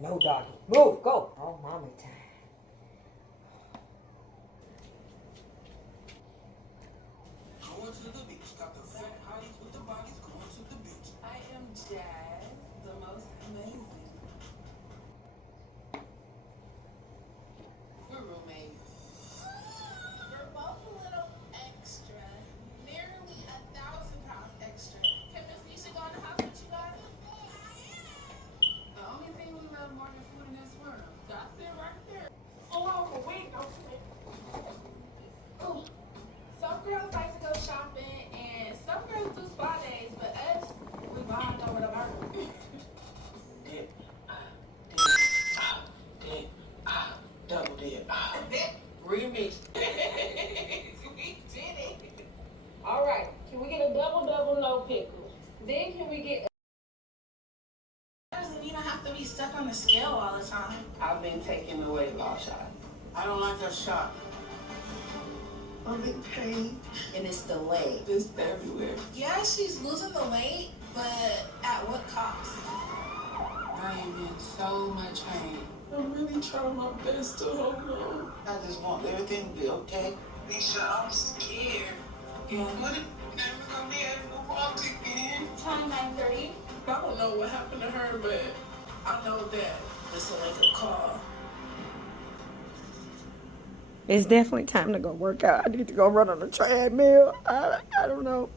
No, doggy. Move, go. Oh, mommy time. Going to the beach. Got the fat hotties with the bodies going to the beach. I am Jazz, the most amazing. We're roommates. We're both a little extra, nearly 1,000 pounds extra. Can Miss Nisha go in the house with you guys? The only thing we love more than food in this world. That's it right there. Oh, wait, don't forget. Oh, some girls like to go shopping, and some girls do spa days, but us, we bond over the burger. Double dip. Remix. We did it. All right, can we get a double, no pickles? Then can we get You don't have to be stuck on the scale all the time. I've been taking the weight loss shot. I don't like that shot. I'm in pain. And it's the leg. It's everywhere. Yeah, she's losing the weight, but at what cost? I am in so much pain. I'm really trying my best to hold on. I just want everything to be okay. Nisha, I'm scared. Yeah. What if we never gonna be able to walk again? Time 9:30. I don't know what happened to her, but I know that this will make a call. It's definitely time to go work out. I need to go run on the treadmill. I don't know.